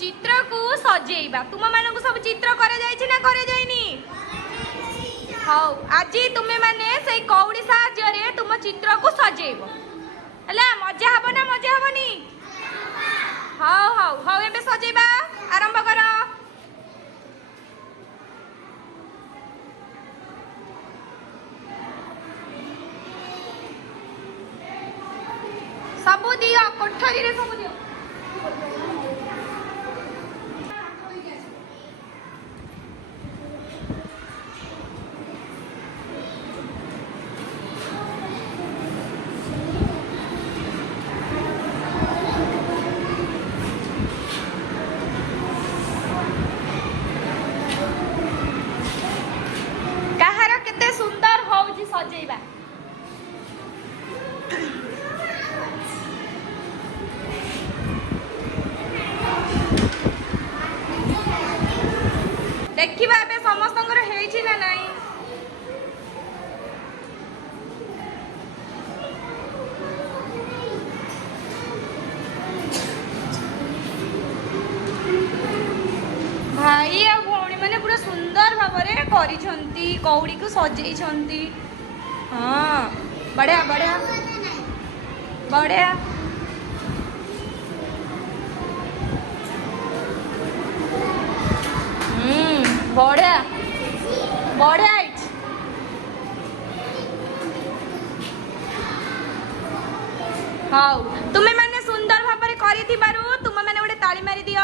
चित्र को सजेइबा तुम मानक सब चित्र करे जाइछि ना करे जाइनी हाउ आज तुमे माने से कौड़ी साहाय्य रे तुम चित्र को सजेइबो हला मजा हबो ना मजा हबोनी हाउ हाउ हाउ एबे सजेइबा आरंभ करो सबु दियो कोठरी रे सबु दियो कहार केते सुंदर होउची सजेइबा देखिबा एबे समस्तंकर हेइछि ना नाही भाई आ भौणी माने पूरा सुंदर भाबरे करिसंती कौड़ी को सजेइसंती हां बढ़िया बढ़िया बढ़िया बढ़िया बढ़िया हाउ तुमे माने सुंदर भाबरे करिथिबारु तुम माने गोटे ताली मारी दियो